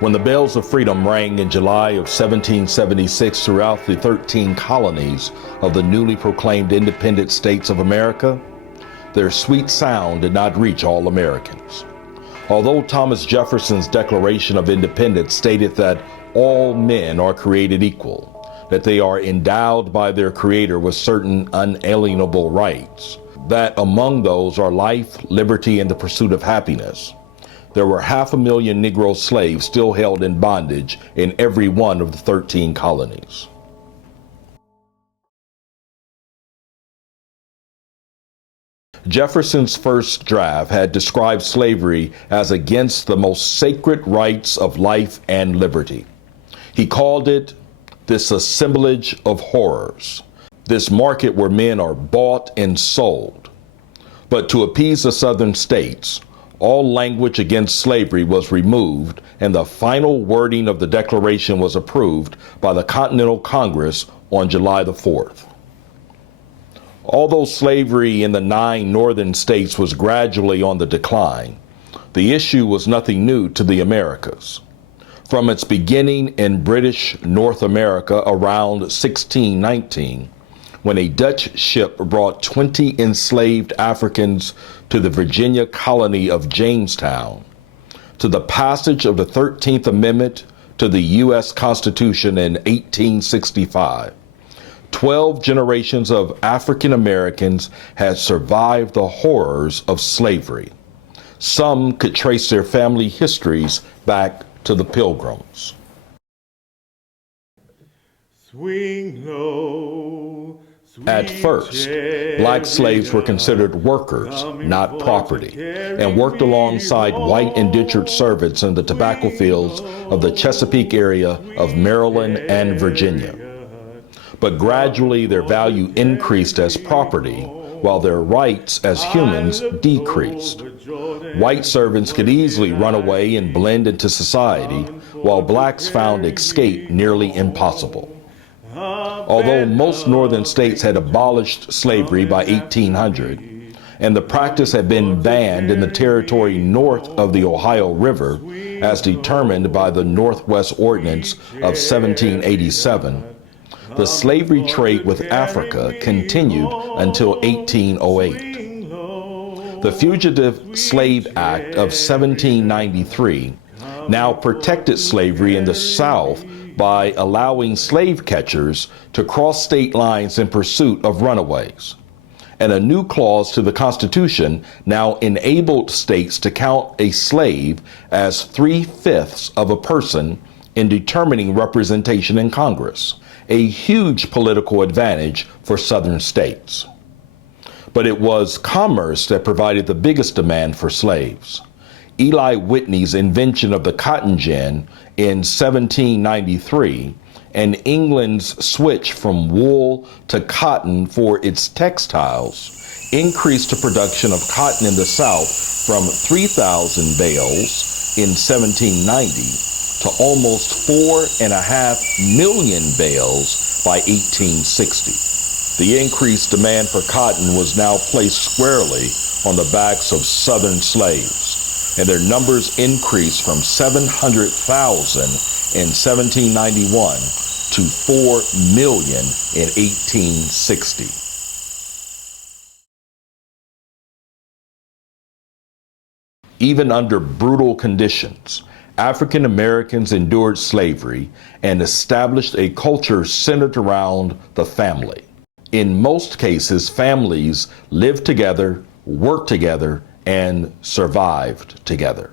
When the bells of freedom rang in July of 1776 throughout the 13 colonies of the newly proclaimed independent states of America, their sweet sound did not reach all Americans. Although Thomas Jefferson's Declaration of Independence stated that all men are created equal, that they are endowed by their Creator with certain unalienable rights, that among those are life, liberty, and the pursuit of happiness, there were 500,000 Negro slaves still held in bondage in every one of the 13 colonies. Jefferson's first draft had described slavery as against the most sacred rights of life and liberty. He called it this assemblage of horrors, this market where men are bought and sold. But to appease the southern states, all language against slavery was removed, and the final wording of the Declaration was approved by the Continental Congress on July the 4th. Although slavery in the 9 northern states was gradually on the decline, the issue was nothing new to the Americas. From its beginning in British North America around 1619, when a Dutch ship brought 20 enslaved Africans to the Virginia colony of Jamestown, to the passage of the 13th Amendment to the U.S. Constitution in 1865, 12 generations of African Americans had survived the horrors of slavery. Some could trace their family histories back to the Pilgrims. Swing low. At first, black slaves were considered workers, not property, and worked alongside white indentured servants in the tobacco fields of the Chesapeake area of Maryland and Virginia. But gradually their value increased as property, while their rights as humans decreased. White servants could easily run away and blend into society, while blacks found escape nearly impossible. Although most northern states had abolished slavery by 1800, and the practice had been banned in the territory north of the Ohio River, as determined by the Northwest Ordinance of 1787, the slavery trade with Africa continued until 1808. The Fugitive Slave Act of 1793 now protected slavery in the South by allowing slave catchers to cross state lines in pursuit of runaways. And a new clause to the Constitution now enabled states to count a slave as 3/5 of a person in determining representation in Congress, a huge political advantage for Southern states. But it was commerce that provided the biggest demand for slaves. Eli Whitney's invention of the cotton gin in 1793 and England's switch from wool to cotton for its textiles increased the production of cotton in the South from 3,000 bales in 1790 to almost 4.5 million bales by 1860. The increased demand for cotton was now placed squarely on the backs of Southern slaves, and their numbers increased from 700,000 in 1791 to 4 million in 1860. Even under brutal conditions, African Americans endured slavery and established a culture centered around the family. In most cases, families lived together, worked together, and survived together.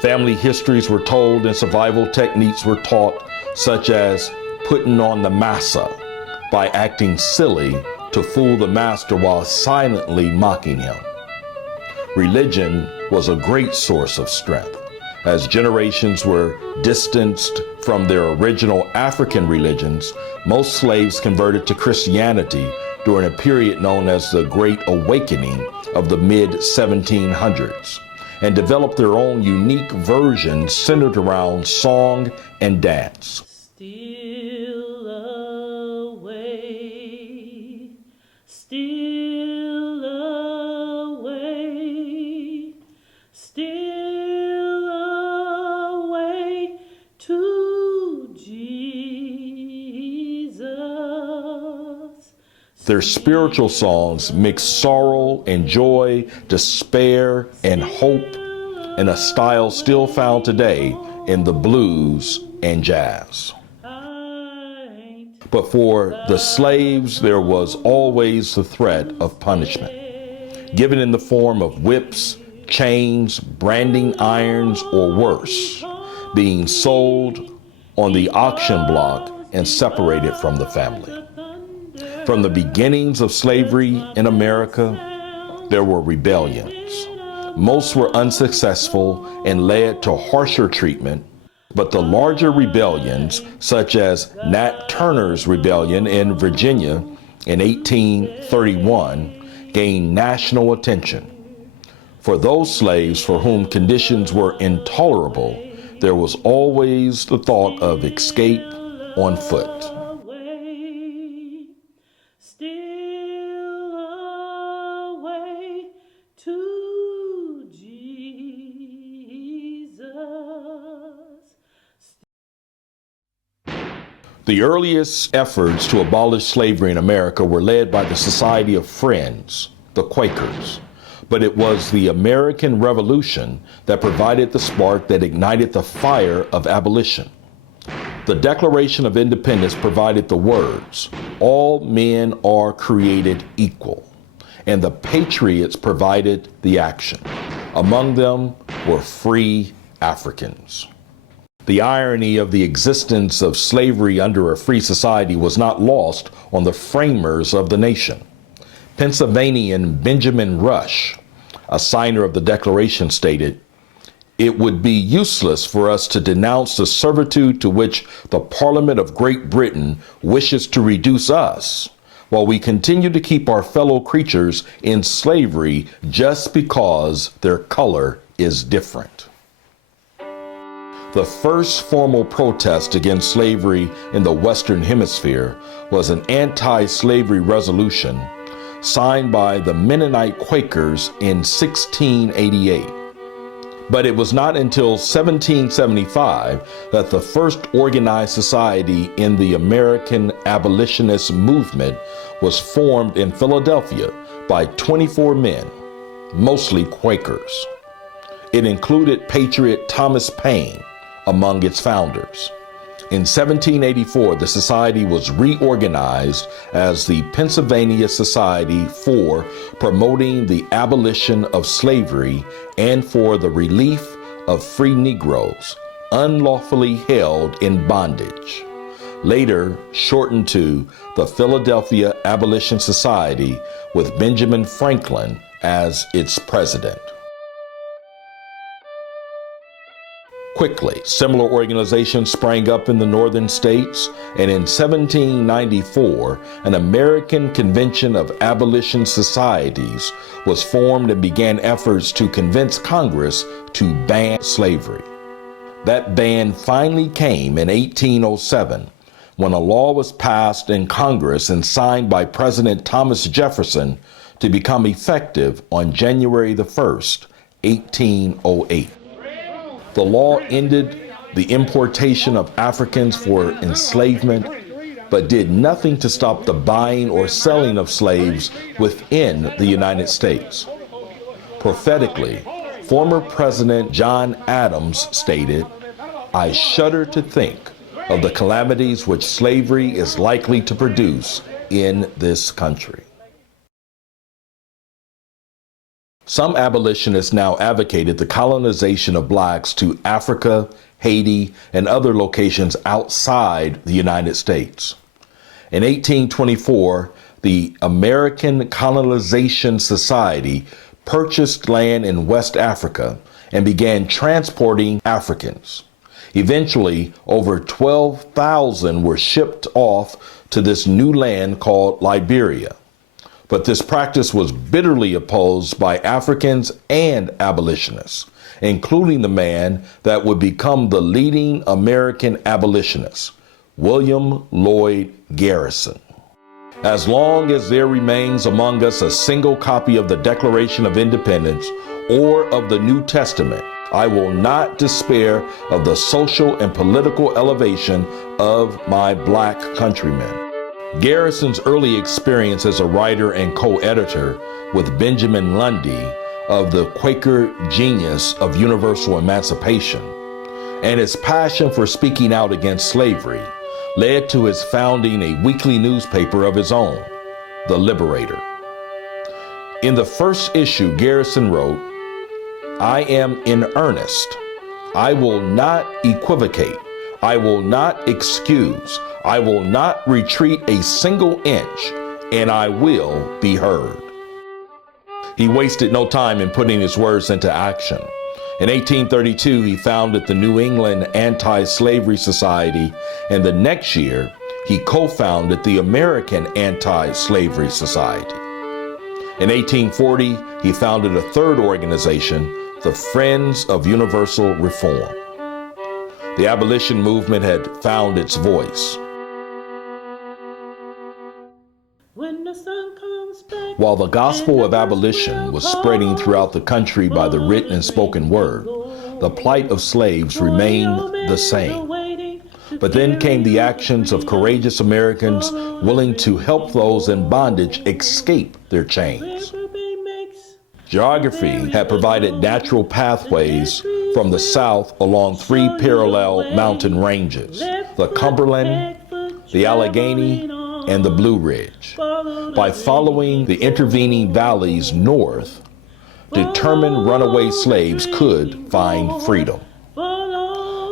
Family histories were told and survival techniques were taught, such as putting on the massa by acting silly to fool the master while silently mocking him. Religion was a great source of strength. As generations were distanced from their original African religions, most slaves converted to Christianity during a period known as the Great Awakening of the mid-1700s, and developed their own unique version centered around song and dance. Steal away, steal away, steal away. Their spiritual songs mix sorrow and joy, despair and hope, in a style still found today in the blues and jazz. But for the slaves, there was always the threat of punishment, given in the form of whips, chains, branding irons, or worse, being sold on the auction block and separated from the family. From the beginnings of slavery in America, there were rebellions. Most were unsuccessful and led to harsher treatment, but the larger rebellions, such as Nat Turner's rebellion in Virginia in 1831, gained national attention. For those slaves for whom conditions were intolerable, there was always the thought of escape on foot. The earliest efforts to abolish slavery in America were led by the Society of Friends, the Quakers. But it was the American Revolution that provided the spark that ignited the fire of abolition. The Declaration of Independence provided the words, "All men are created equal," and the Patriots provided the action. Among them were free Africans. The irony of the existence of slavery under a free society was not lost on the framers of the nation. Pennsylvanian Benjamin Rush, a signer of the Declaration, stated, "It would be useless for us to denounce the servitude to which the Parliament of Great Britain wishes to reduce us, while we continue to keep our fellow creatures in slavery just because their color is different." The first formal protest against slavery in the Western Hemisphere was an anti-slavery resolution signed by the Mennonite Quakers in 1688. But it was not until 1775 that the first organized society in the American abolitionist movement was formed in Philadelphia by 24 men, mostly Quakers. It included Patriot Thomas Paine among its founders. In 1784, the society was reorganized as the Pennsylvania Society for Promoting the Abolition of Slavery and for the Relief of Free Negroes Unlawfully Held in Bondage, later shortened to the Philadelphia Abolition Society, with Benjamin Franklin as its president. Quickly, similar organizations sprang up in the northern states, and in 1794, an American Convention of Abolition Societies was formed and began efforts to convince Congress to ban slavery. That ban finally came in 1807, when a law was passed in Congress and signed by President Thomas Jefferson to become effective on January the 1st, 1808. The law ended the importation of Africans for enslavement, but did nothing to stop the buying or selling of slaves within the United States. Prophetically, former President John Adams stated, "I shudder to think of the calamities which slavery is likely to produce in this country." Some abolitionists now advocated the colonization of blacks to Africa, Haiti, and other locations outside the United States. In 1824, the American Colonization Society purchased land in West Africa and began transporting Africans. Eventually, over 12,000 were shipped off to this new land called Liberia. But this practice was bitterly opposed by Africans and abolitionists, including the man that would become the leading American abolitionist, William Lloyd Garrison. As long as there remains among us a single copy of the Declaration of Independence or of the New Testament, I will not despair of the social and political elevation of my black countrymen. Garrison's early experience as a writer and co-editor with Benjamin Lundy of the Quaker Genius of Universal Emancipation and his passion for speaking out against slavery led to his founding a weekly newspaper of his own, The Liberator. In the first issue, Garrison wrote, "I am in earnest. I will not equivocate. I will not excuse. I will not retreat a single inch, and I will be heard." He wasted no time in putting his words into action. In 1832, he founded the New England Anti-Slavery Society, and the next year, he co-founded the American Anti-Slavery Society. In 1840, he founded a third organization, the Friends of Universal Reform. The abolition movement had found its voice. When the sun comes back, While the gospel of abolition was spreading throughout the country by the written and spoken word, the plight of slaves remained the same. But then came the actions of courageous Americans willing to help those in bondage escape their chains. Geography had provided natural pathways from the south along three parallel mountain ranges, the Cumberland, the Allegheny, and the Blue Ridge. By following the intervening valleys north, determined runaway slaves could find freedom.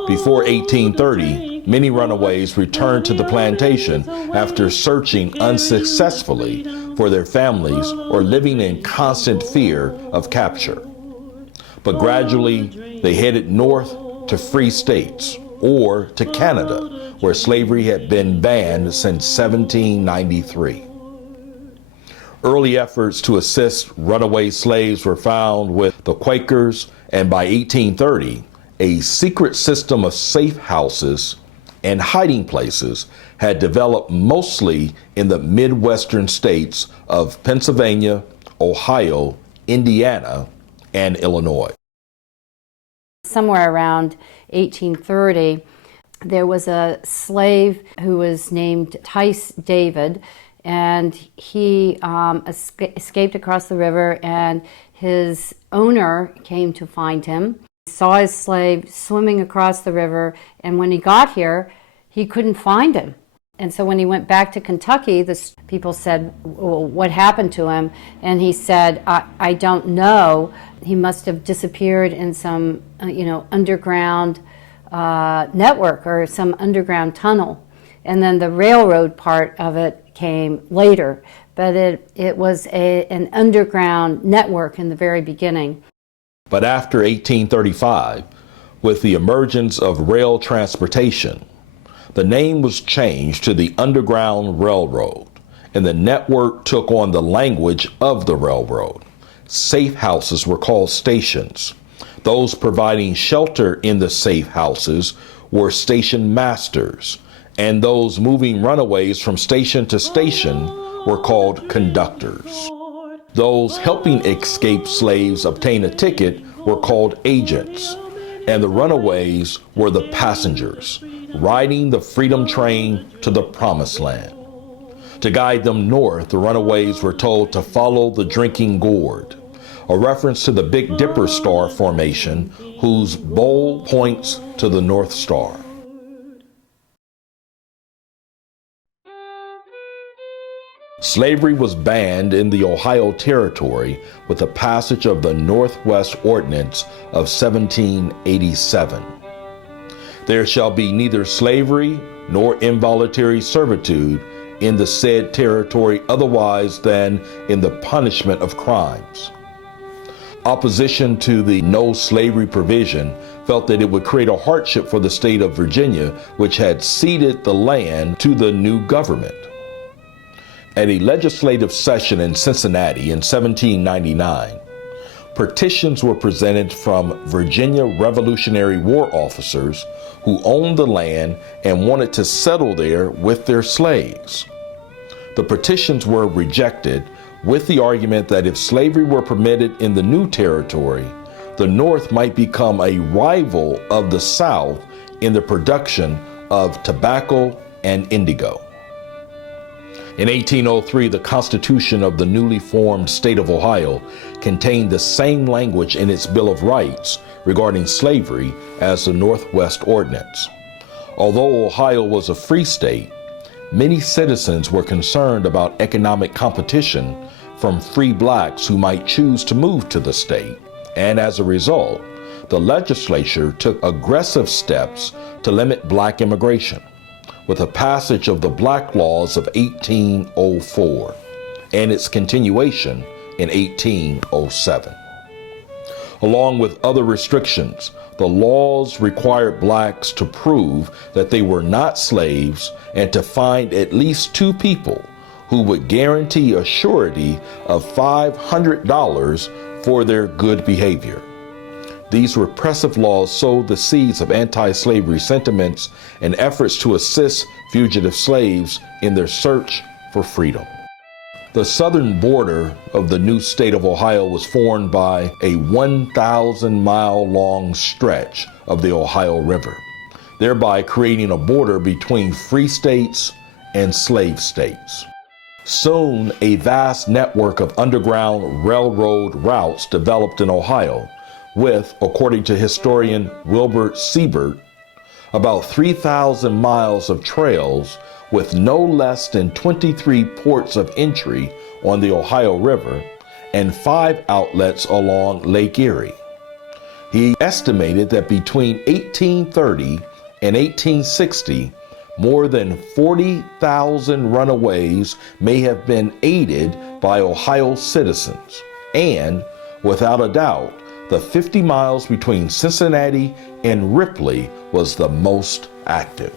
Before 1830, many runaways returned to the plantation after searching unsuccessfully for their families or living in constant fear of capture. But gradually, they headed north to free states or to Canada, where slavery had been banned since 1793. Early efforts to assist runaway slaves were found with the Quakers, and by 1830, a secret system of safe houses and hiding places had developed mostly in the Midwestern states of Pennsylvania, Ohio, Indiana, and Illinois. Somewhere around 1830, there was a slave who was named Tice David, and he escaped across the river, and his owner came to find him. He saw his slave swimming across the river, and when he got here, he couldn't find him. And so when he went back to Kentucky, the people said, well, what happened to him? And he said, I don't know. He must have disappeared in some, underground network or some underground tunnel. And then the railroad part of it came later. But it was an underground network in the very beginning. But after 1835, with the emergence of rail transportation, the name was changed to the Underground Railroad, and the network took on the language of the railroad. Safe houses were called stations. Those providing shelter in the safe houses were station masters, and those moving runaways from station to station were called conductors. Those helping escaped slaves obtain a ticket were called agents, and the runaways were the passengers, riding the freedom train to the promised land. To guide them north, the runaways were told to follow the drinking gourd, a reference to the Big Dipper star formation, whose bowl points to the North Star. Slavery was banned in the Ohio Territory with the passage of the Northwest Ordinance of 1787. There shall be neither slavery nor involuntary servitude in the said territory otherwise than in the punishment of crimes. Opposition to the no slavery provision felt that it would create a hardship for the state of Virginia, which had ceded the land to the new government. At a legislative session in Cincinnati in 1799, petitions were presented from Virginia Revolutionary War officers who owned the land and wanted to settle there with their slaves. The petitions were rejected with the argument that if slavery were permitted in the new territory, the North might become a rival of the South in the production of tobacco and indigo. In 1803, the Constitution of the newly formed state of Ohio contained the same language in its Bill of Rights regarding slavery as the Northwest Ordinance. Although Ohio was a free state, many citizens were concerned about economic competition from free blacks who might choose to move to the state, and as a result, the legislature took aggressive steps to limit black immigration, with the passage of the Black Laws of 1804 and its continuation in 1807. Along with other restrictions, the laws required blacks to prove that they were not slaves and to find at least two people who would guarantee a surety of $500 for their good behavior. These repressive laws sowed the seeds of anti-slavery sentiments and efforts to assist fugitive slaves in their search for freedom. The southern border of the new state of Ohio was formed by a 1,000-mile-long stretch of the Ohio River, thereby creating a border between free states and slave states. Soon, a vast network of underground railroad routes developed in Ohio, with, according to historian Wilbur Siebert, about 3,000 miles of trails with no less than 23 ports of entry on the Ohio River and 5 outlets along Lake Erie. He estimated that between 1830 and 1860, more than 40,000 runaways may have been aided by Ohio citizens, and, without a doubt, the 50 miles between Cincinnati and Ripley was the most active.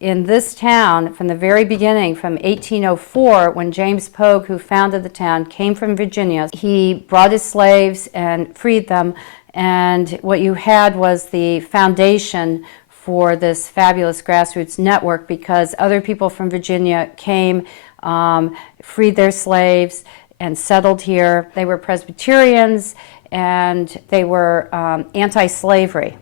In this town, from the very beginning, from 1804, when James Pogue, who founded the town, came from Virginia, he brought his slaves and freed them, and what you had was the foundation for this fabulous grassroots network, because other people from Virginia came, freed their slaves, and settled here. They were Presbyterians, and they were anti-slavery.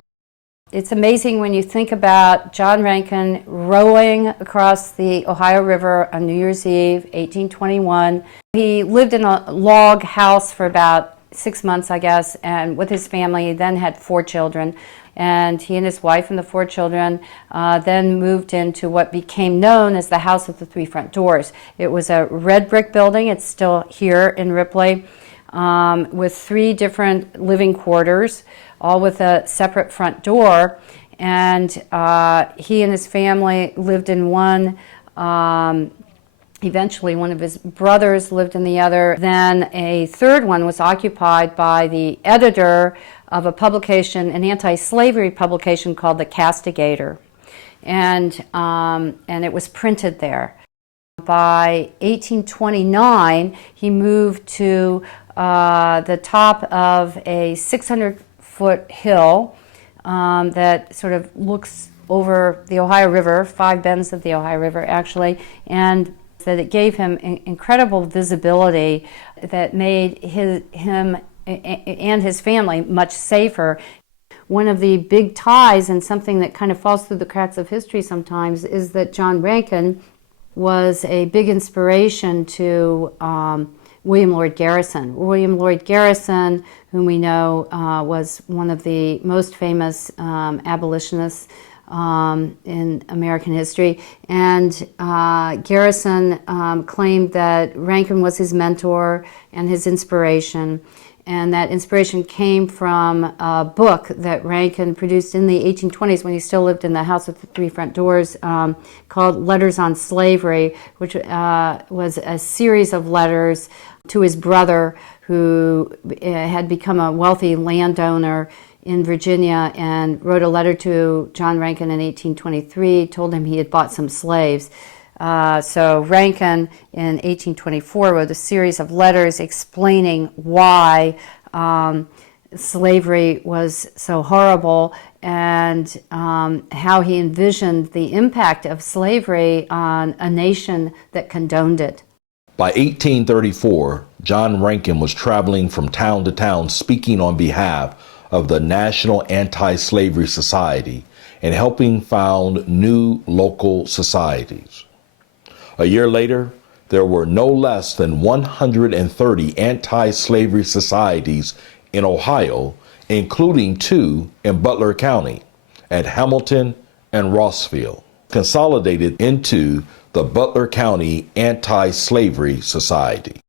It's amazing when you think about John Rankin rowing across the Ohio River on New Year's Eve, 1821. He lived in a log house for about 6 months, I guess, and with his family. He then had 4 children. And he and his wife and the 4 children then moved into what became known as the House with the 3 Front Doors. It was a red brick building. It's still here in Ripley, with 3 different living quarters, all with a separate front door. And he and his family lived in one. Eventually, one of his brothers lived in the other. Then a third one was occupied by the editor of a publication, an anti-slavery publication called The Castigator. And it was printed there. By 1829, he moved to the top of a 600-foot hill that sort of looks over the Ohio River, 5 bends of the Ohio River, actually, and that it gave him incredible visibility that made him and his family much safer. One of the big ties, and something that kind of falls through the cracks of history sometimes, is that John Rankin was a big inspiration to William Lloyd Garrison. William Lloyd Garrison, whom we know was one of the most famous abolitionists in American history, and Garrison claimed that Rankin was his mentor and his inspiration, and that inspiration came from a book that Rankin produced in the 1820s when he still lived in the House with the 3 Front Doors, called Letters on Slavery, which was a series of letters to his brother, who had become a wealthy landowner in Virginia, and wrote a letter to John Rankin in 1823, told him he had bought some slaves. So Rankin in 1824 wrote a series of letters explaining why slavery was so horrible, and how he envisioned the impact of slavery on a nation that condoned it. By 1834, John Rankin was traveling from town to town speaking on behalf of the National Anti-Slavery Society and helping found new local societies. A year later, there were no less than 130 anti-slavery societies in Ohio, including 2 in Butler County at Hamilton and Rossville, consolidated into the Butler County Anti-Slavery Society.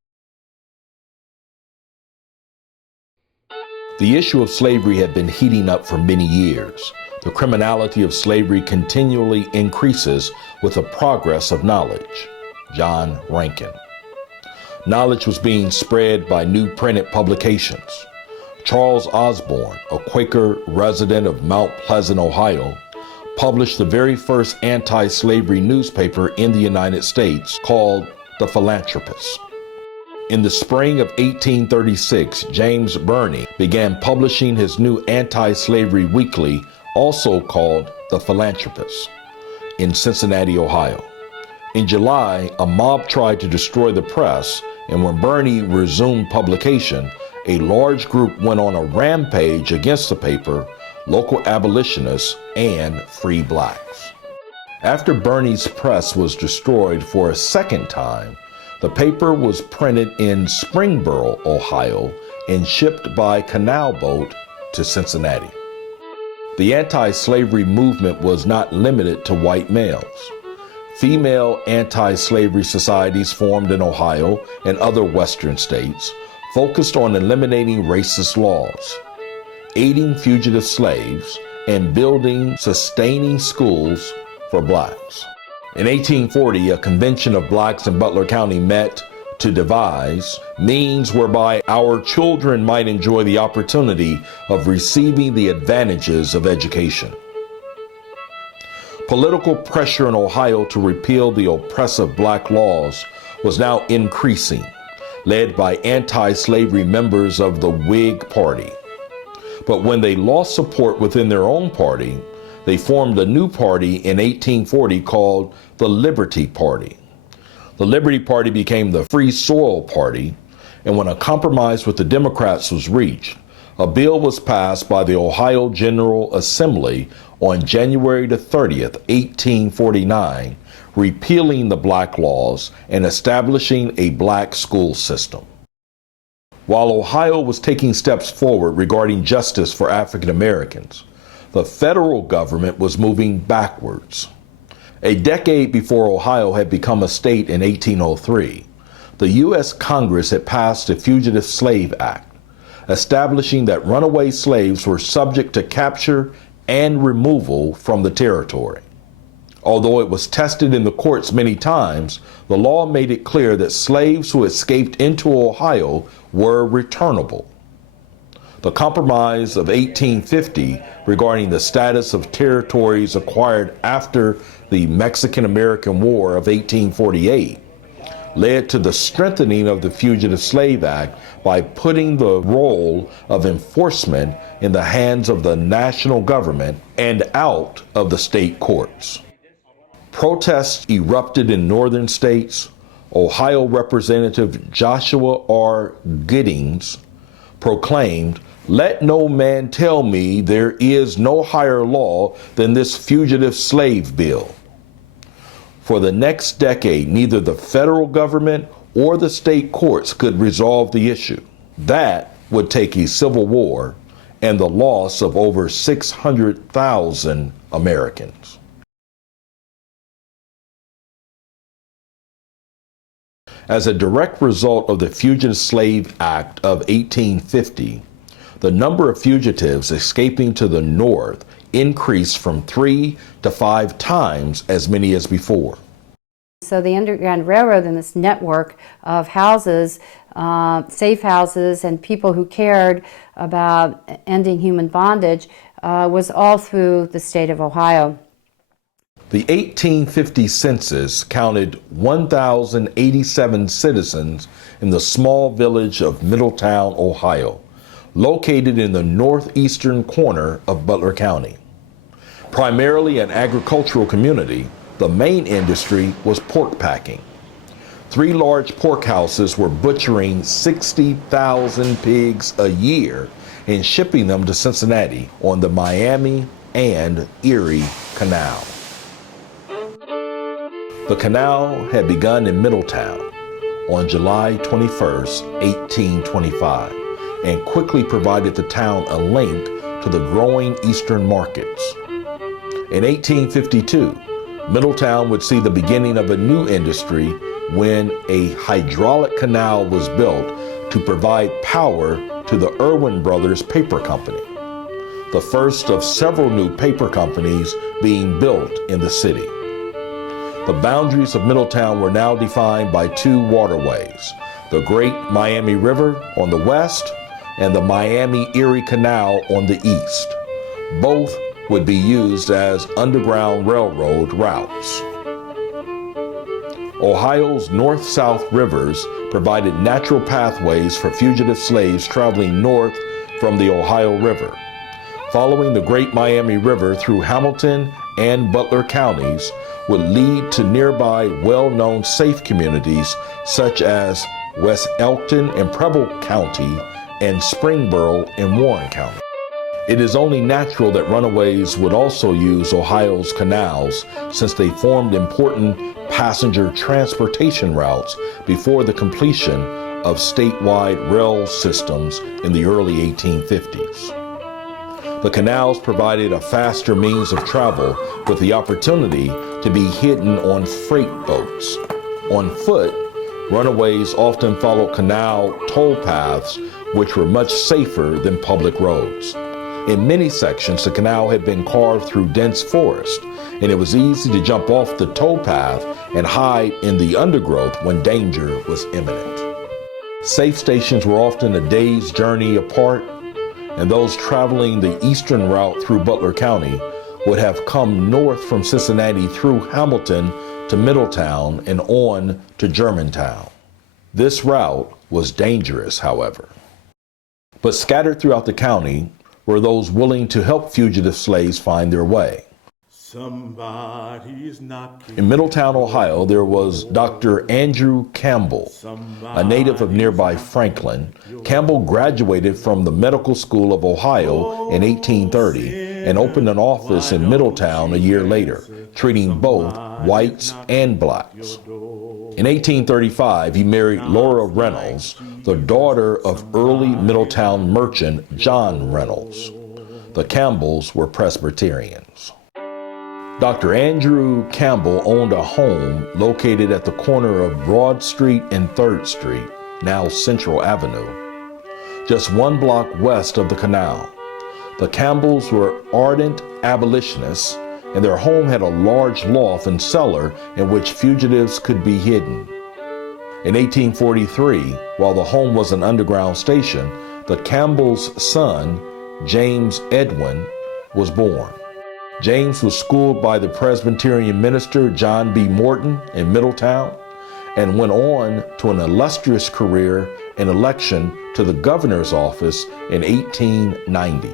The issue of slavery had been heating up for many years. The criminality of slavery continually increases with the progress of knowledge. John Rankin. Knowledge was being spread by new printed publications. Charles Osborne, a Quaker resident of Mount Pleasant, Ohio, published the very first anti-slavery newspaper in the United States called The Philanthropist. In the spring of 1836, James Burney began publishing his new anti-slavery weekly, also called The Philanthropist, in Cincinnati, Ohio. In July, a mob tried to destroy the press, and when Burney resumed publication, a large group went on a rampage against the paper, local abolitionists, and free blacks. After Burney's press was destroyed for a second time, the paper was printed in Springboro, Ohio, and shipped by canal boat to Cincinnati. The anti-slavery movement was not limited to white males. Female anti-slavery societies formed in Ohio and other western states focused on eliminating racist laws, aiding fugitive slaves, and building sustaining schools for blacks. In 1840, a convention of blacks in Butler County met to devise means whereby our children might enjoy the opportunity of receiving the advantages of education. Political pressure in Ohio to repeal the oppressive black laws was now increasing, led by anti-slavery members of the Whig Party. But when they lost support within their own party, they formed a new party in 1840 called the Liberty Party. The Liberty Party became the Free Soil Party, and when a compromise with the Democrats was reached, a bill was passed by the Ohio General Assembly on January 30th, 1849, repealing the black laws and establishing a black school system. While Ohio was taking steps forward regarding justice for African Americans, the federal government was moving backwards. A decade before Ohio had become a state in 1803, the U.S. Congress had passed the Fugitive Slave Act, establishing that runaway slaves were subject to capture and removal from the territory. Although it was tested in the courts many times, the law made it clear that slaves who escaped into Ohio were returnable. The Compromise of 1850 regarding the status of territories acquired after the Mexican-American War of 1848 led to the strengthening of the Fugitive Slave Act by putting the role of enforcement in the hands of the national government and out of the state courts. Protests erupted in northern states. Ohio Representative Joshua R. Giddings proclaimed, "Let no man tell me there is no higher law than this fugitive slave bill." For the next decade, neither the federal government or the state courts could resolve the issue. That would take a civil war and the loss of over 600,000 Americans. As a direct result of the Fugitive Slave Act of 1850, the number of fugitives escaping to the north increased from 3 to 5 times as many as before. So the Underground Railroad and this network of houses, safe houses, and people who cared about ending human bondage was all through the state of Ohio. The 1850 census counted 1,087 citizens in the small village of Middletown, Ohio, located in the northeastern corner of Butler County. Primarily an agricultural community, the main industry was pork packing. 3 large pork houses were butchering 60,000 pigs a year and shipping them to Cincinnati on the Miami and Erie Canal. The canal had begun in Middletown on July 21st, 1825, and quickly provided the town a link to the growing eastern markets. In 1852, Middletown would see the beginning of a new industry when a hydraulic canal was built to provide power to the Irwin Brothers Paper Company, the first of several new paper companies being built in the city. The boundaries of Middletown were now defined by two waterways, the Great Miami River on the west and the Miami-Erie Canal on the east. Both would be used as Underground Railroad routes. Ohio's north-south rivers provided natural pathways for fugitive slaves traveling north from the Ohio River. Following the Great Miami River through Hamilton and Butler counties would lead to nearby well-known safe communities such as West Elkton and Preble County and Springboro in Warren County. It is only natural that runaways would also use Ohio's canals since they formed important passenger transportation routes before the completion of statewide rail systems in the early 1850s. The canals provided a faster means of travel with the opportunity to be hidden on freight boats. On foot, runaways often followed canal toll paths, which were much safer than public roads. In many sections, the canal had been carved through dense forest, and it was easy to jump off the tow path and hide in the undergrowth when danger was imminent. Safe stations were often a day's journey apart, and those traveling the eastern route through Butler County would have come north from Cincinnati through Hamilton to Middletown and on to Germantown. This route was dangerous, however. But scattered throughout the county were those willing to help fugitive slaves find their way. Somebody's knocking. In Middletown, Ohio, there was Dr. Andrew Campbell, a native of nearby Franklin. Campbell graduated from the Medical School of Ohio in 1830 and opened an office in Middletown a year later, treating both whites and blacks. In 1835, he married Laura Reynolds, the daughter of early Middletown merchant John Reynolds. The Campbells were Presbyterians. Dr. Andrew Campbell owned a home located at the corner of Broad Street and 3rd Street, now Central Avenue, just 1 block west of the canal. The Campbells were ardent abolitionists, and their home had a large loft and cellar in which fugitives could be hidden. In 1843, while the home was an underground station, the Campbells' son, James Edwin, was born. James was schooled by the Presbyterian minister John B. Morton in Middletown and went on to an illustrious career and election to the governor's office in 1890.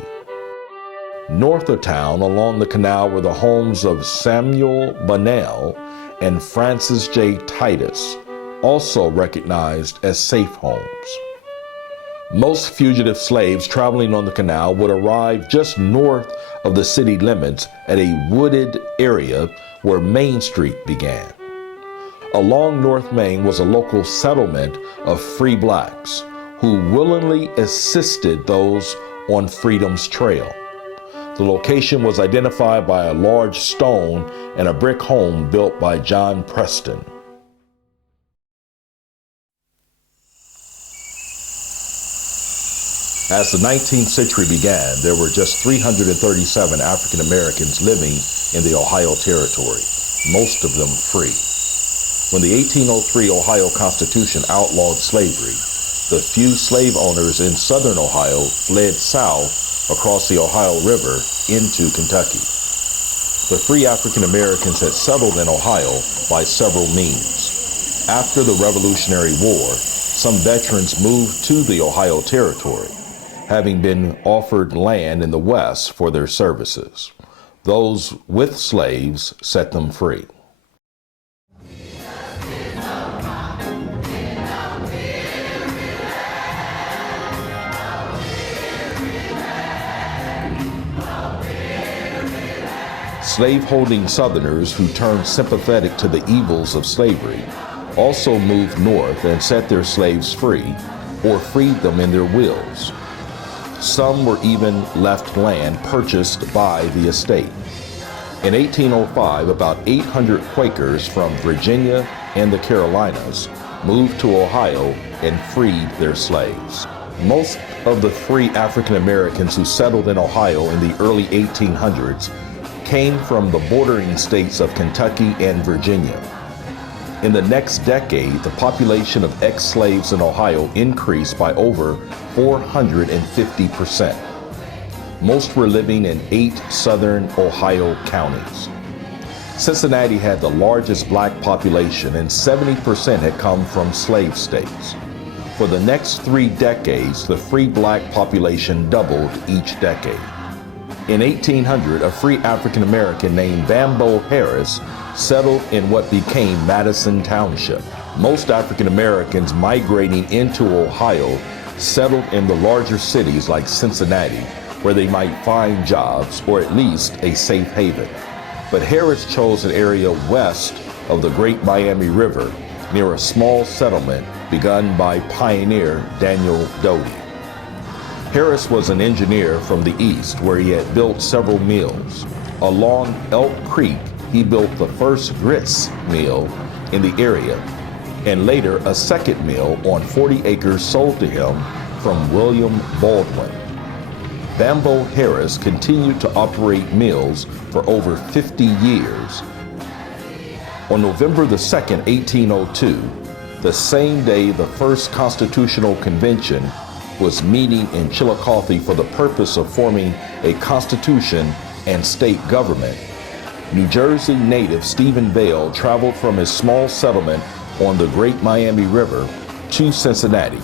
North of town along the canal were the homes of Samuel Bunnell and Francis J. Titus, also recognized as safe homes. Most fugitive slaves traveling on the canal would arrive just north of the city limits at a wooded area where Main Street began. Along North Main was a local settlement of free blacks who willingly assisted those on Freedom's Trail. The location was identified by a large stone and a brick home built by John Preston. As the 19th century began, there were just 337 African Americans living in the Ohio Territory, most of them free. When the 1803 Ohio Constitution outlawed slavery, the few slave owners in southern Ohio fled south across the Ohio River into Kentucky. The free African Americans had settled in Ohio by several means. After the Revolutionary War, some veterans moved to the Ohio Territory, having been offered land in the West for their services. Those with slaves set them free. Slaveholding Southerners who turned sympathetic to the evils of slavery also moved north and set their slaves free or freed them in their wills. Some were even left land purchased by the estate. In 1805, about 800 Quakers from Virginia and the Carolinas moved to Ohio and freed their slaves. Most of the free African Americans who settled in Ohio in the early 1800s came from the bordering states of Kentucky and Virginia. In the next decade, the population of ex-slaves in Ohio increased by over 450%. Most were living in 8 southern Ohio counties. Cincinnati had the largest black population, and 70% had come from slave states. For the next 3 decades, the free black population doubled each decade. In 1800, a free African American named Bambo Harris settled in what became Madison Township. Most African Americans migrating into Ohio settled in the larger cities like Cincinnati, where they might find jobs or at least a safe haven. But Harris chose an area west of the Great Miami River near a small settlement begun by pioneer Daniel Doty. Harris was an engineer from the east where he had built several mills. Along Elk Creek, he built the first grits mill in the area, and later a second mill on 40 acres sold to him from William Baldwin. Bambo Harris continued to operate mills for over 50 years. On November the 2nd, 1802, the same day the first Constitutional Convention was meeting in Chillicothe for the purpose of forming a constitution and state government, New Jersey native Stephen Vail traveled from his small settlement on the Great Miami River to Cincinnati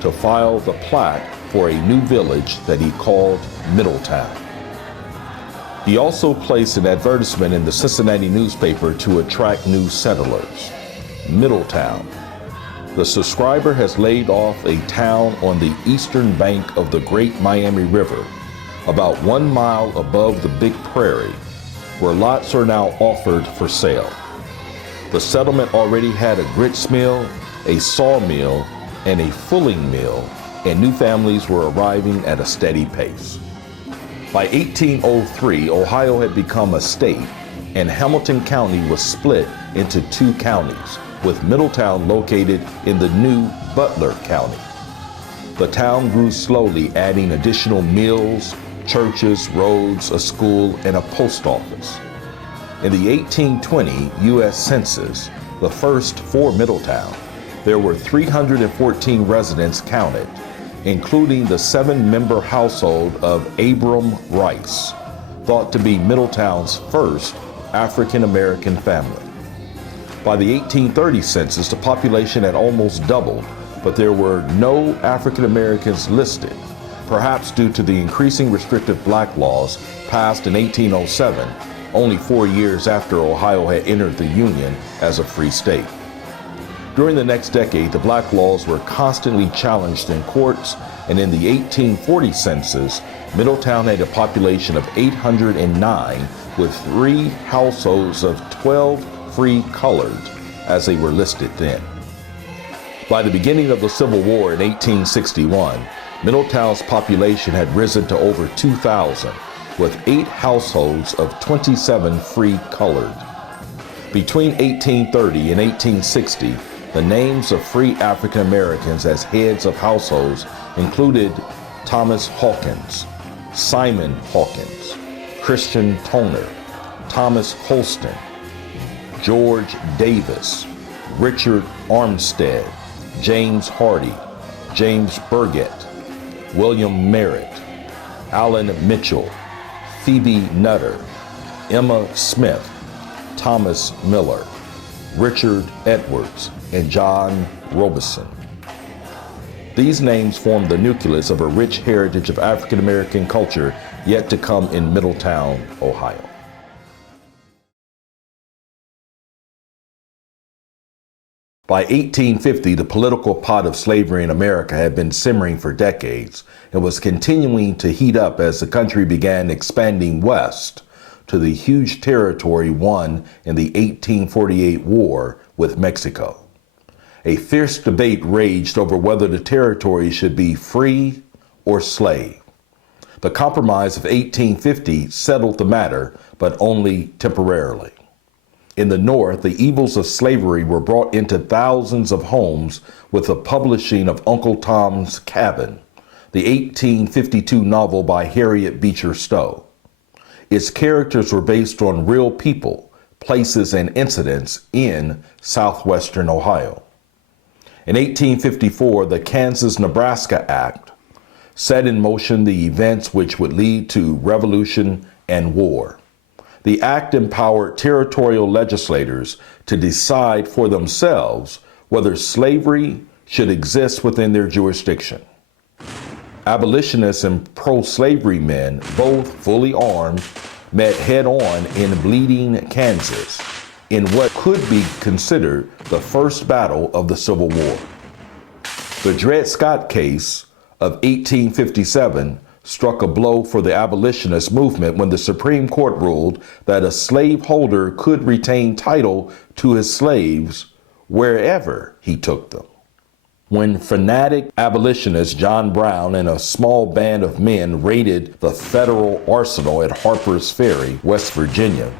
to file the plaque for a new village that he called Middletown. He also placed an advertisement in the Cincinnati newspaper to attract new settlers. Middletown. The subscriber has laid off a town on the eastern bank of the Great Miami River, about 1 mile above the Big Prairie, where lots are now offered for sale. The settlement already had a grits mill, a sawmill, and a fulling mill, and new families were arriving at a steady pace. By 1803, Ohio had become a state, and Hamilton County was split into 2 counties, with Middletown located in the new Butler County. The town grew slowly, adding additional mills, churches, roads, a school, and a post office. In the 1820 U.S. Census, the first for Middletown, there were 314 residents counted, including the 7-member household of Abram Rice, thought to be Middletown's first African-American family. By the 1830 census, the population had almost doubled, but there were no African Americans listed, perhaps due to the increasing restrictive black laws passed in 1807, only 4 years after Ohio had entered the Union as a free state. During the next decade, the black laws were constantly challenged in courts, and in the 1840 census, Middletown had a population of 809 with 3 households of 12 free colored, as they were listed then. By the beginning of the Civil War in 1861, Middletown's population had risen to over 2,000, with 8 households of 27 free colored. Between 1830 and 1860, the names of free African Americans as heads of households included Thomas Hawkins, Simon Hawkins, Christian Toner, Thomas Holston, George Davis, Richard Armstead, James Hardy, James Burgett, William Merritt, Alan Mitchell, Phoebe Nutter, Emma Smith, Thomas Miller, Richard Edwards, and John Robeson. These names form the nucleus of a rich heritage of African American culture yet to come in Middletown, Ohio. By 1850, the political pot of slavery in America had been simmering for decades and was continuing to heat up as the country began expanding west to the huge territory won in the 1848 war with Mexico. A fierce debate raged over whether the territory should be free or slave. The Compromise of 1850 settled the matter, but only temporarily. In the North, the evils of slavery were brought into thousands of homes with the publishing of Uncle Tom's Cabin, the 1852 novel by Harriet Beecher Stowe. Its characters were based on real people, places, and incidents in southwestern Ohio. In 1854, the Kansas-Nebraska Act set in motion the events which would lead to revolution and war. The act empowered territorial legislators to decide for themselves whether slavery should exist within their jurisdiction. Abolitionists and pro-slavery men, both fully armed, met head-on in Bleeding, Kansas, in what could be considered the first battle of the Civil War. The Dred Scott case of 1857 struck a blow for the abolitionist movement when the Supreme Court ruled that a slaveholder could retain title to his slaves wherever he took them. When fanatic abolitionist John Brown and a small band of men raided the federal arsenal at Harper's Ferry, West Virginia,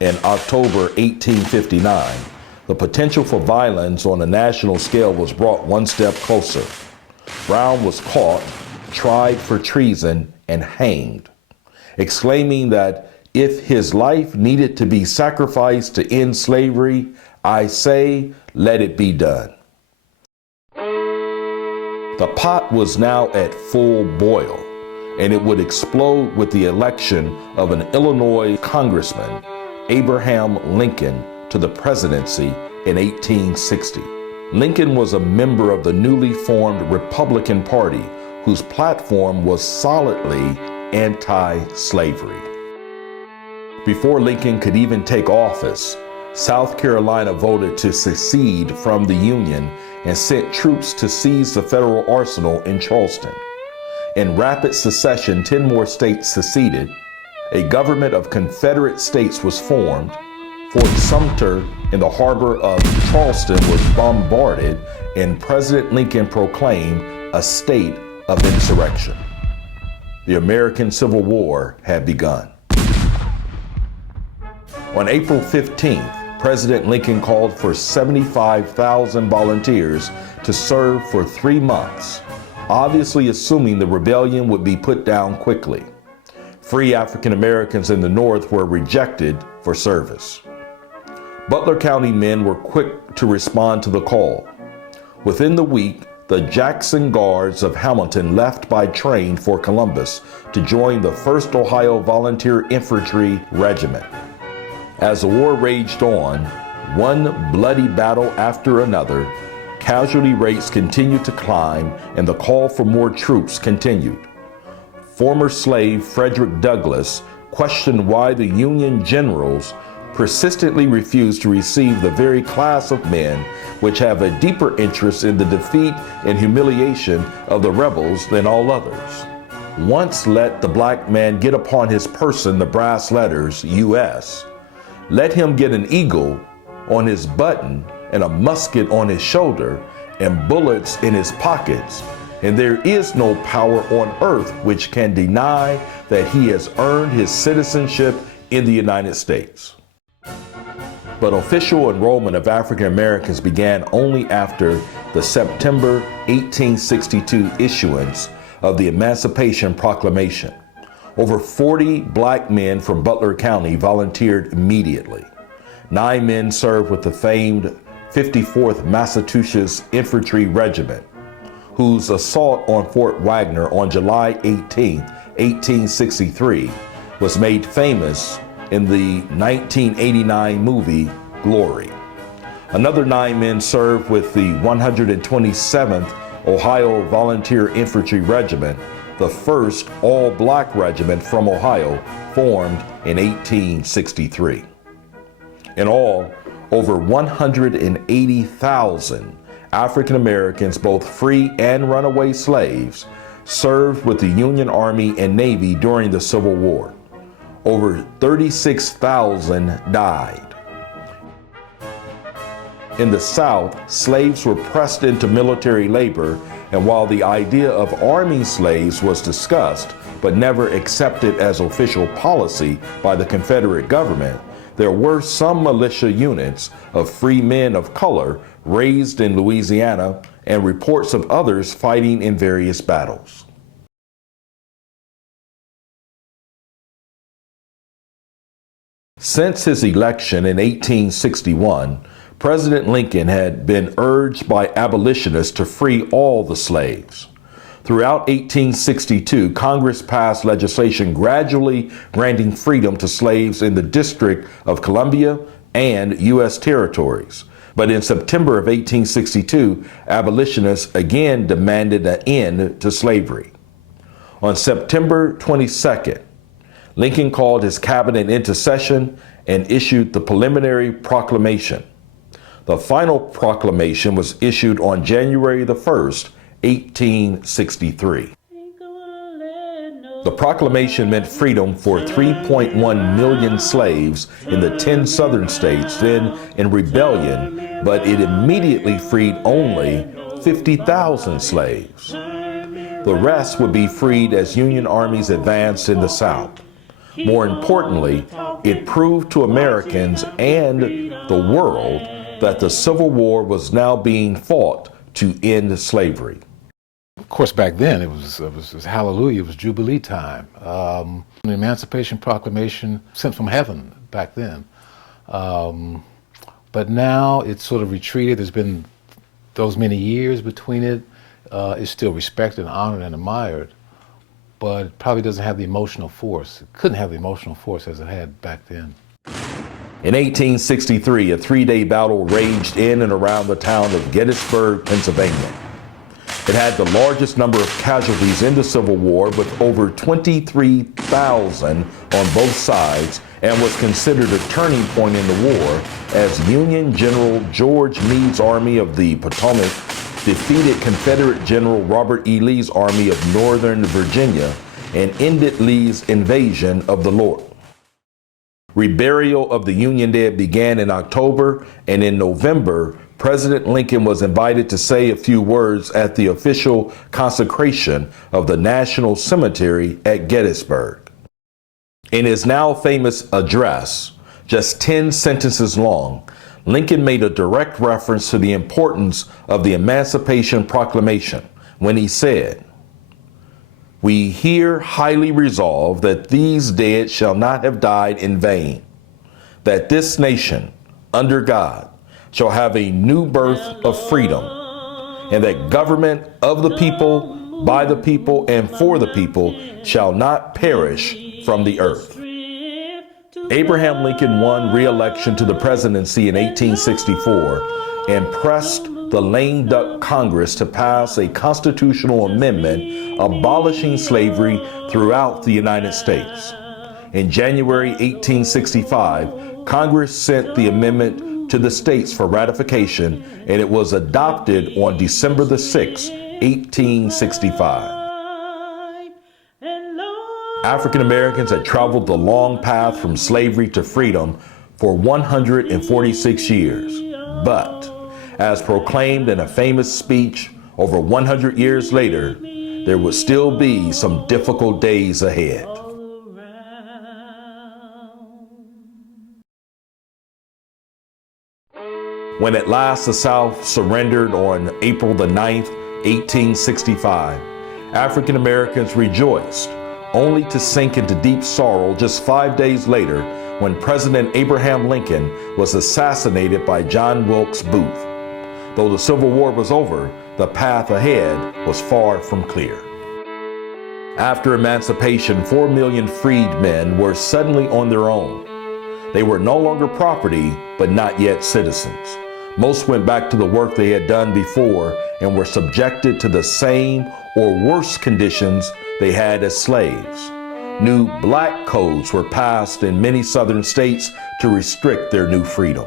in October 1859, the potential for violence on a national scale was brought one step closer. Brown was caught, tried for treason, and hanged, exclaiming that if his life needed to be sacrificed to end slavery, I say, let it be done. The pot was now at full boil, and it would explode with the election of an Illinois congressman, Abraham Lincoln, to the presidency in 1860. Lincoln was a member of the newly formed Republican Party, whose platform was solidly anti-slavery. Before Lincoln could even take office, South Carolina voted to secede from the Union and sent troops to seize the federal arsenal in Charleston. In rapid succession, 10 more states seceded. A government of Confederate states was formed. Fort Sumter in the harbor of Charleston was bombarded, and President Lincoln proclaimed a state of insurrection. The American Civil War had begun. On April 15th, President Lincoln called for 75,000 volunteers to serve for 3 months, obviously assuming the rebellion would be put down quickly. Free African Americans in the North were rejected for service. Butler County men were quick to respond to the call. Within the week, the Jackson Guards of Hamilton left by train for Columbus to join the 1st Ohio Volunteer Infantry Regiment. As the war raged on, one bloody battle after another, casualty rates continued to climb and the call for more troops continued. Former slave Frederick Douglass questioned why the Union generals persistently refused to receive the very class of men which have a deeper interest in the defeat and humiliation of the rebels than all others. Once let the black man get upon his person the brass letters U.S., let him get an eagle on his button and a musket on his shoulder and bullets in his pockets, and there is no power on earth which can deny that he has earned his citizenship in the United States. But official enrollment of African Americans began only after the September 1862 issuance of the Emancipation Proclamation. Over 40 black men from Butler County volunteered immediately. 9 men served with the famed 54th Massachusetts Infantry Regiment, whose assault on Fort Wagner on July 18, 1863, was made famous in the 1989 movie Glory. Another 9 men served with the 127th Ohio Volunteer Infantry Regiment, the first all-black regiment from Ohio, formed in 1863. In all, over 180,000 African Americans, both free and runaway slaves, served with the Union Army and Navy during the Civil War. over 36,000 died. In the South, slaves were pressed into military labor, and while the idea of arming slaves was discussed but never accepted as official policy by the Confederate government, there were some militia units of free men of color raised in Louisiana and reports of others fighting in various battles. Since his election in 1861, President Lincoln had been urged by abolitionists to free all the slaves. Throughout 1862, Congress passed legislation gradually granting freedom to slaves in the District of Columbia and U.S. territories. But in September of 1862, abolitionists again demanded an end to slavery. On September 22nd, Lincoln called his cabinet into session and issued the preliminary proclamation. The final proclamation was issued on January the 1st, 1863. The proclamation meant freedom for 3.1 million slaves in the 10 southern states then in rebellion, but it immediately freed only 50,000 slaves. The rest would be freed as Union armies advanced in the South. More importantly, it proved to Americans and the world that the Civil War was now being fought to end slavery. Of course, back then it was hallelujah, it was Jubilee time. The Emancipation Proclamation sent from heaven back then. But now it's sort of retreated. There's been those many years between it. It's still respected, honored, and admired, but it probably doesn't have the emotional force. It couldn't have the emotional force as it had back then. In 1863, a three-day battle raged in and around the town of Gettysburg, Pennsylvania. It had the largest number of casualties in the Civil War, with over 23,000 on both sides, and was considered a turning point in the war as Union General George Meade's Army of the Potomac defeated Confederate General Robert E. Lee's Army of Northern Virginia and ended Lee's invasion of the North. Reburial of the Union dead began in October, and in November, President Lincoln was invited to say a few words at the official consecration of the National Cemetery at Gettysburg. In his now famous address, just 10 sentences long, Lincoln made a direct reference to the importance of the Emancipation Proclamation when he said, "We here highly resolve that these dead shall not have died in vain, that this nation, under God, shall have a new birth of freedom, and that government of the people, by the people, and for the people shall not perish from the earth." Abraham Lincoln won re-election to the presidency in 1864 and pressed the lame duck Congress to pass a constitutional amendment abolishing slavery throughout the United States. In January 1865, Congress sent the amendment to the states for ratification, and it was adopted on December the 6th, 1865. African Americans had traveled the long path from slavery to freedom for 146 years, but as proclaimed in a famous speech over 100 years later, there would still be some difficult days ahead. When at last the South surrendered on April the 9th, 1865, African Americans rejoiced, only to sink into deep sorrow just 5 days later when President Abraham Lincoln was assassinated by John Wilkes Booth. Though the Civil War was over, the path ahead was far from clear. After emancipation, 4 million freedmen were suddenly on their own. They were no longer property, but not yet citizens. Most went back to the work they had done before and were subjected to the same or worse conditions they had as slaves. New black codes were passed in many southern states to restrict their new freedom.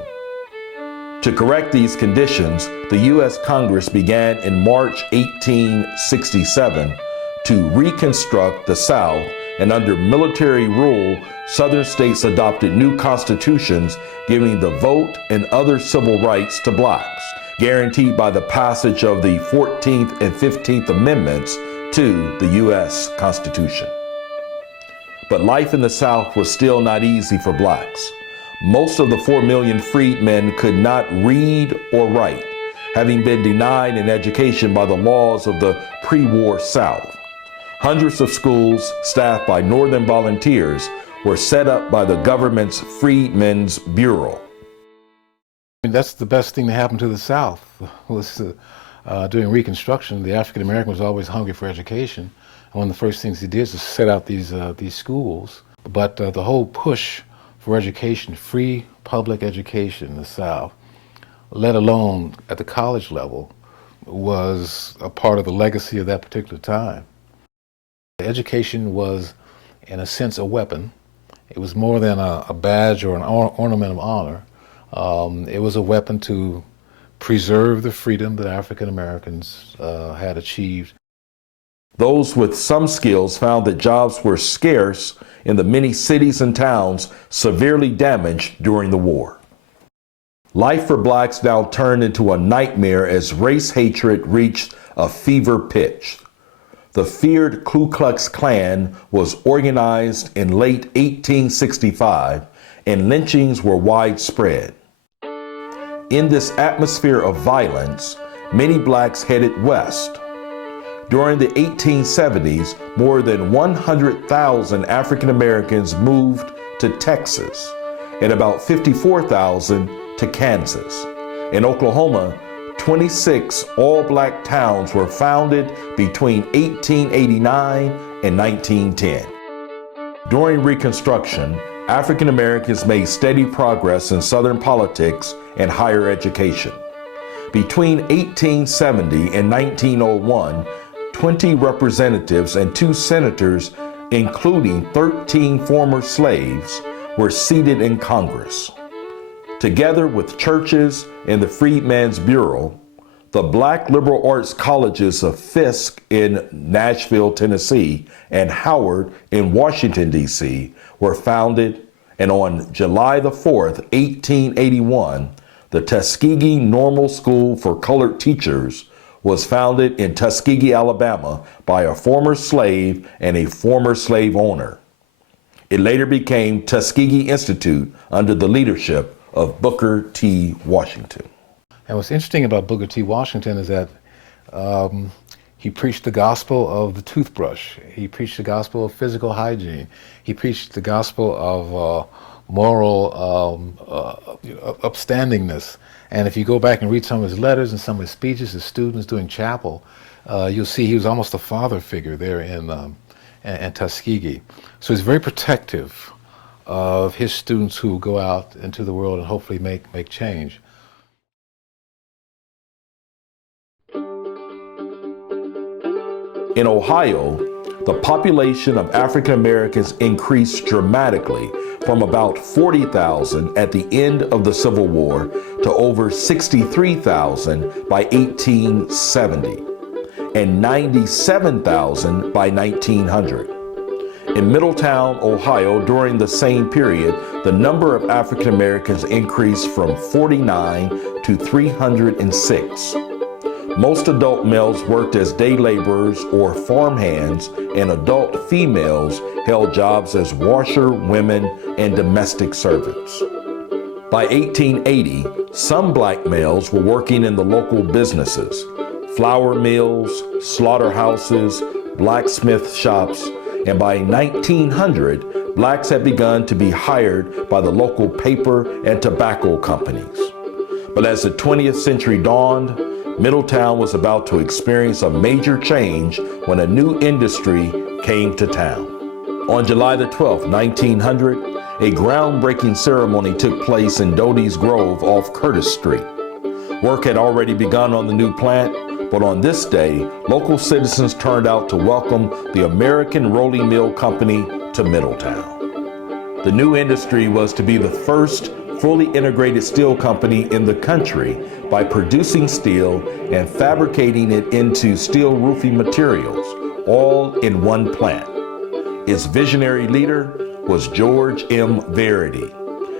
To correct these conditions, the U.S. Congress began in March 1867 to reconstruct the South and under military rule, Southern states adopted new constitutions giving the vote and other civil rights to blacks, guaranteed by the passage of the 14th and 15th Amendments to the U.S. Constitution. But life in the South was still not easy for blacks. Most of the 4 million freedmen could not read or write, having been denied an education by the laws of the pre-war South. Hundreds of schools, staffed by Northern volunteers, were set up by the government's Freedmen's Bureau. And that's the best thing that happened to the South. During Reconstruction, the African American was always hungry for education. And one of the first things he did is set out these schools. But the whole push for education, free public education in the South, let alone at the college level, was a part of the legacy of that particular time. Education was, in a sense, a weapon. It was more than a badge or an ornament of honor. It was a weapon to preserve the freedom that African Americans had achieved. Those with some skills found that jobs were scarce in the many cities and towns severely damaged during the war. Life for blacks now turned into a nightmare as race hatred reached a fever pitch. The feared Ku Klux Klan was organized in late 1865, and lynchings were widespread. In this atmosphere of violence, many blacks headed west. During the 1870s, more than 100,000 African Americans moved to Texas, and about 54,000 to Kansas. In Oklahoma, 26 all-black towns were founded between 1889 and 1910. During Reconstruction, African Americans made steady progress in Southern politics and higher education. Between 1870 and 1901, 20 representatives and 2 senators, including 13 former slaves, were seated in Congress. Together with churches and the Freedmen's Bureau, the Black liberal arts colleges of Fisk in Nashville, Tennessee, and Howard in Washington, D.C. were founded, and on July the 4th, 1881, the Tuskegee Normal School for Colored Teachers was founded in Tuskegee, Alabama by a former slave and a former slave owner. It later became Tuskegee Institute under the leadership of Booker T. Washington. And what's interesting about Booker T. Washington is that he preached the gospel of the toothbrush. He preached the gospel of physical hygiene. He preached the gospel of moral upstandingness. And if you go back and read some of his letters and some of his speeches to students doing chapel, you'll see he was almost a father figure there in Tuskegee. So he's very protective of his students who go out into the world and hopefully make change. In Ohio, the population of African Americans increased dramatically from about 40,000 at the end of the Civil War to over 63,000 by 1870 and 97,000 by 1900. In Middletown, Ohio, during the same period, the number of African Americans increased from 49 to 306. Most adult males worked as day laborers or farmhands, and adult females held jobs as washerwomen and domestic servants. By 1880, some black males were working in the local businesses, flour mills, slaughterhouses, blacksmith shops, and by 1900, blacks had begun to be hired by the local paper and tobacco companies. But as the 20th century dawned, Middletown was about to experience a major change when a new industry came to town. On July the 12th, 1900, a groundbreaking ceremony took place in Doty's Grove off Curtis Street. Work had already begun on the new plant, but on this day, local citizens turned out to welcome the American Rolling Mill Company to Middletown. The new industry was to be the first fully integrated steel company in the country by producing steel and fabricating it into steel roofing materials, all in one plant. Its visionary leader was George M. Verity,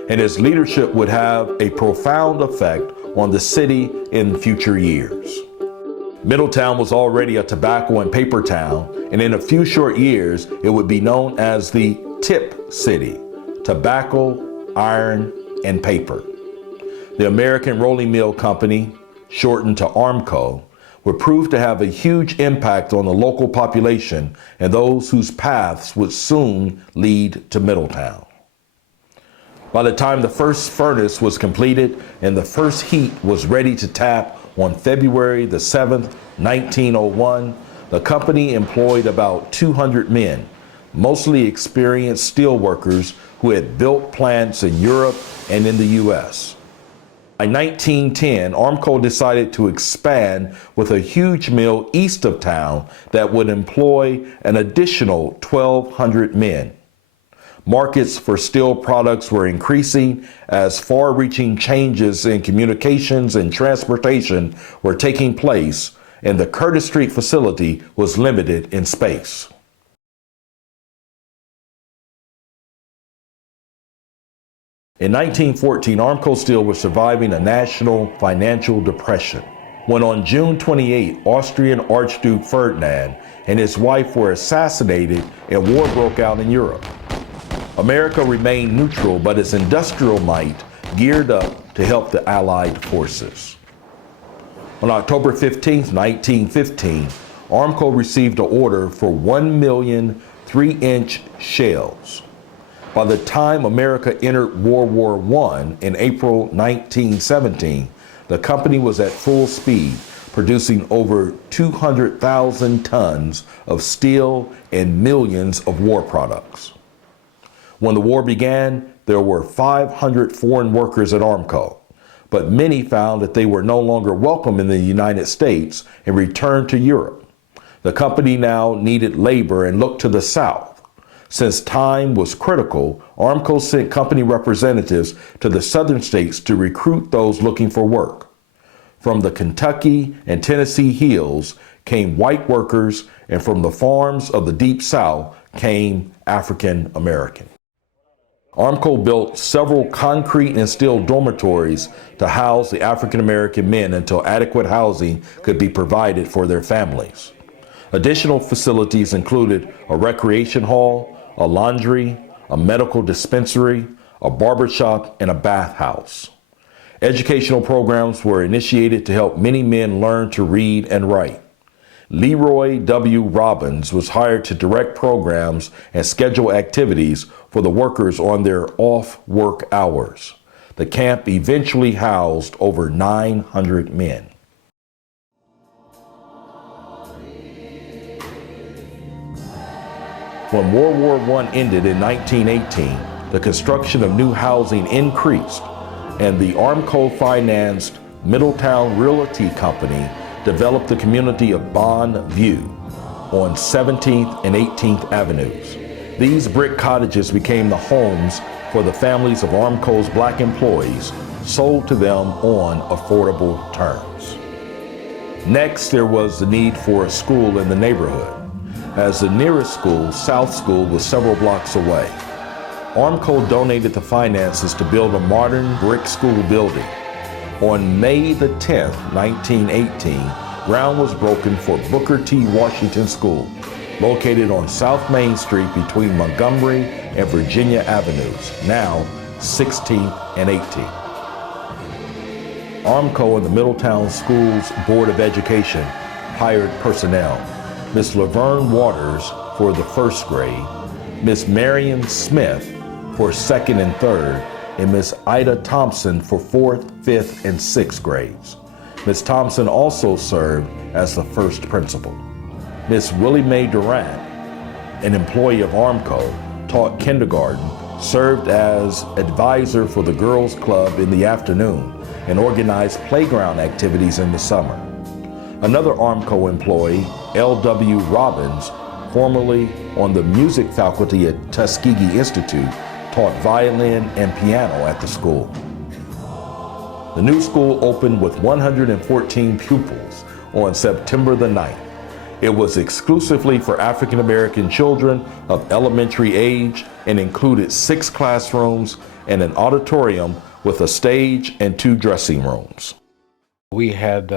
and his leadership would have a profound effect on the city in future years. Middletown was already a tobacco and paper town, and in a few short years, it would be known as the Tip City, tobacco, iron, and paper. The American Rolling Mill Company, shortened to ARMCO, would prove to have a huge impact on the local population and those whose paths would soon lead to Middletown. By the time the first furnace was completed and the first heat was ready to tap on February the 7th, 1901, the company employed about 200 men, mostly experienced steelworkers who had built plants in Europe and in the U.S. By 1910, ARMCO decided to expand with a huge mill east of town that would employ an additional 1,200 men. Markets for steel products were increasing as far-reaching changes in communications and transportation were taking place, and the Curtis Street facility was limited in space. In 1914, ARMCO Steel was surviving a national financial depression when on June 28, Austrian Archduke Ferdinand and his wife were assassinated and war broke out in Europe. America remained neutral, but its industrial might geared up to help the Allied forces. On October 15, 1915, ARMCO received an order for 1 million 3-inch shells. By the time America entered World War I in April 1917, the company was at full speed, producing over 200,000 tons of steel and millions of war products. When the war began, there were 500 foreign workers at ARMCO, but many found that they were no longer welcome in the United States and returned to Europe. The company now needed labor and looked to the South. Since time was critical, ARMCO sent company representatives to the southern states to recruit those looking for work. From the Kentucky and Tennessee hills came white workers, and from the farms of the Deep South came African American. ARMCO built several concrete and steel dormitories to house the African American men until adequate housing could be provided for their families. Additional facilities included a recreation hall, a laundry, a medical dispensary, a barbershop, and a bathhouse. Educational programs were initiated to help many men learn to read and write. Leroy W. Robbins was hired to direct programs and schedule activities for the workers on their off-work hours. The camp eventually housed over 900 men. When World War I ended in 1918, the construction of new housing increased, and the ARMCO-financed Middletown Realty Company developed the community of Bond View on 17th and 18th Avenues. These brick cottages became the homes for the families of ARMCO's black employees, sold to them on affordable terms. Next, there was the need for a school in the neighborhood, as the nearest school, South School, was several blocks away. ARMCO donated the finances to build a modern brick school building. On May the 10th, 1918, ground was broken for Booker T. Washington School, located on South Main Street between Montgomery and Virginia Avenues, now 16th and 18th. ARMCO and the Middletown Schools Board of Education hired personnel. Miss Laverne Waters for the first grade, Miss Marion Smith for second and third, and Miss Ida Thompson for fourth, fifth, and sixth grades. Miss Thompson also served as the first principal. Miss Willie Mae Durant, an employee of ARMCO, taught kindergarten, served as advisor for the Girls Club in the afternoon, and organized playground activities in the summer. Another ARMCO employee, L.W. Robbins, formerly on the music faculty at Tuskegee Institute, taught violin and piano at the school. The new school opened with 114 pupils on September the 9th, It was exclusively for African American children of elementary age and included 6 classrooms and an auditorium with a stage and 2 dressing rooms. We had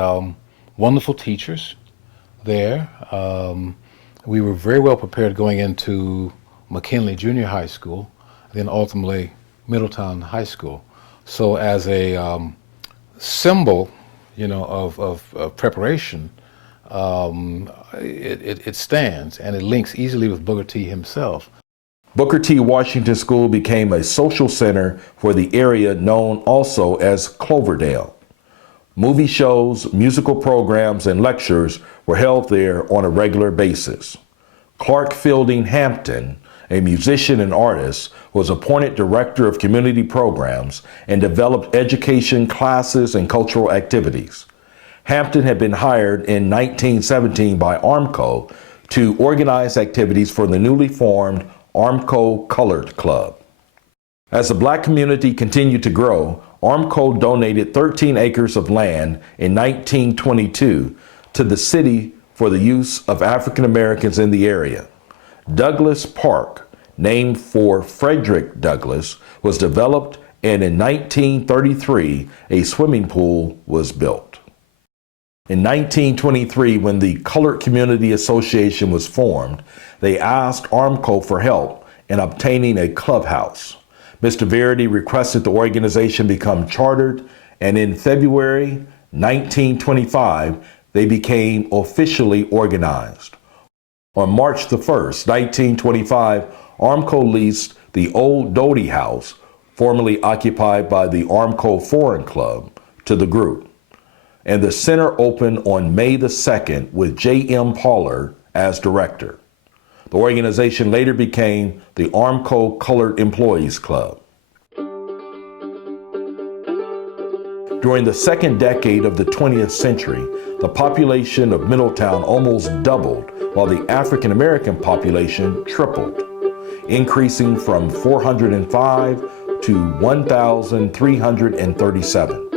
wonderful teachers there. We were very well prepared going into McKinley Junior High School, then ultimately Middletown High School. So as a symbol, of preparation, it stands, and it links easily with Booker T himself. Booker T. Washington School became a social center for the area known also as Cloverdale. Movie shows, musical programs, and lectures were held there on a regular basis. Clark Fielding Hampton, a musician and artist, was appointed director of community programs and developed education classes and cultural activities. Hampton had been hired in 1917 by Armco to organize activities for the newly formed Armco Colored Club. As the black community continued to grow, Armco donated 13 acres of land in 1922 to the city for the use of African Americans in the area. Douglas Park, named for Frederick Douglass, was developed, and in 1933, a swimming pool was built. In 1923, when the Colored Community Association was formed, they asked Armco for help in obtaining a clubhouse. Mr. Verity requested the organization become chartered, and in February 1925, they became officially organized. On March the 1st, 1925, Armco leased the old Doty House, formerly occupied by the Armco Foreign Club, to the group. And the center opened on May the 2nd with J.M. Pollard as director. The organization later became the Armco Colored Employees Club. During the second decade of the 20th century, the population of Middletown almost doubled, while the African American population tripled, increasing from 405 to 1,337.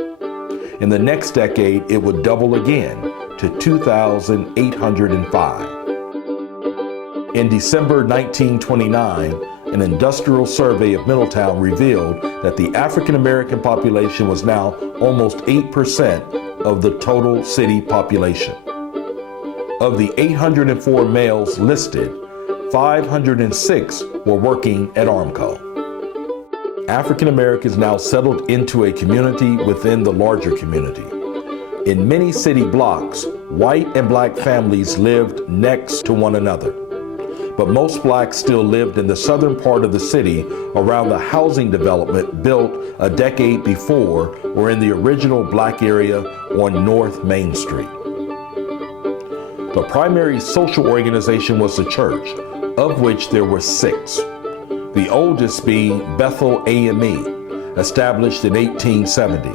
In the next decade, it would double again to 2,805. In December 1929, an industrial survey of Middletown revealed that the African American population was now almost 8% of the total city population. Of the 804 males listed, 506 were working at Armco. African Americans now settled into a community within the larger community. In many city blocks, white and black families lived next to one another. But most blacks still lived in the southern part of the city around the housing development built a decade before, or in the original black area on North Main Street. The primary social organization was the church, of which there were 6. The oldest being Bethel AME, established in 1870.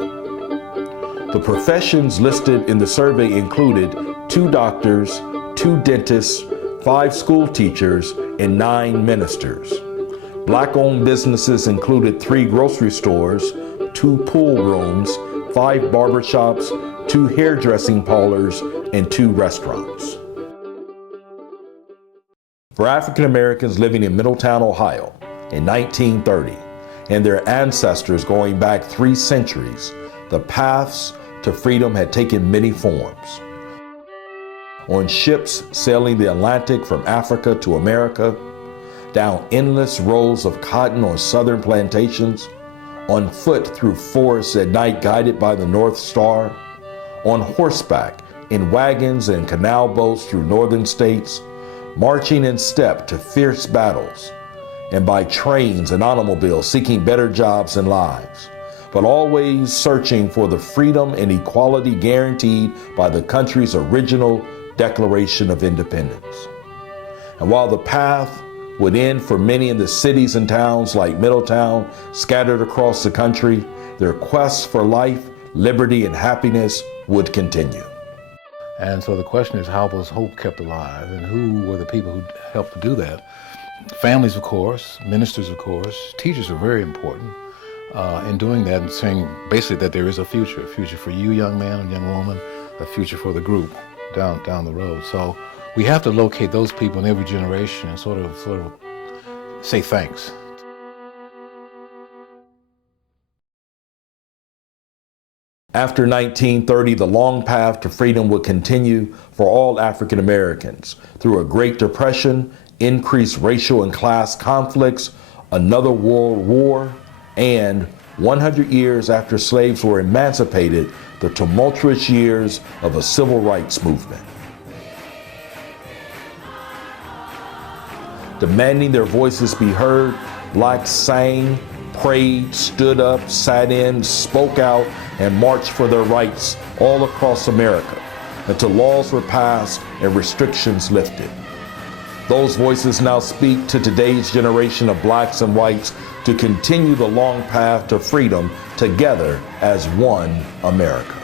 The professions listed in the survey included 2 doctors, 2 dentists, 5 school teachers, and 9 ministers. Black-owned businesses included 3 grocery stores, 2 pool rooms, 5 barbershops, 2 hairdressing parlors, and 2 restaurants. For African Americans living in Middletown, Ohio, in 1930, and their ancestors going back 3 centuries, the paths to freedom had taken many forms. On ships sailing the Atlantic from Africa to America, down endless rows of cotton on southern plantations, on foot through forests at night guided by the North Star, on horseback, in wagons and canal boats through northern states, marching in step to fierce battles, and by trains and automobiles seeking better jobs and lives, but always searching for the freedom and equality guaranteed by the country's original Declaration of Independence. And while the path would end for many in the cities and towns like Middletown scattered across the country, their quest for life, liberty, and happiness would continue. And so the question is, how was hope kept alive, and who were the people who helped to do that? Families, of course, ministers, of course, teachers are very important in doing that and saying basically that there is a future for you, young man and young woman, a future for the group down the road. So We have to locate those people in every generation and sort of say thanks. After 1930, the long path to freedom would continue for all African Americans through a Great Depression, increased racial and class conflicts, another world war, and 100 years after slaves were emancipated, the tumultuous years of a civil rights movement. Demanding their voices be heard, blacks sang, prayed, stood up, sat in, spoke out, and marched for their rights all across America until laws were passed and restrictions lifted. Those voices now speak to today's generation of blacks and whites to continue the long path to freedom together as one America.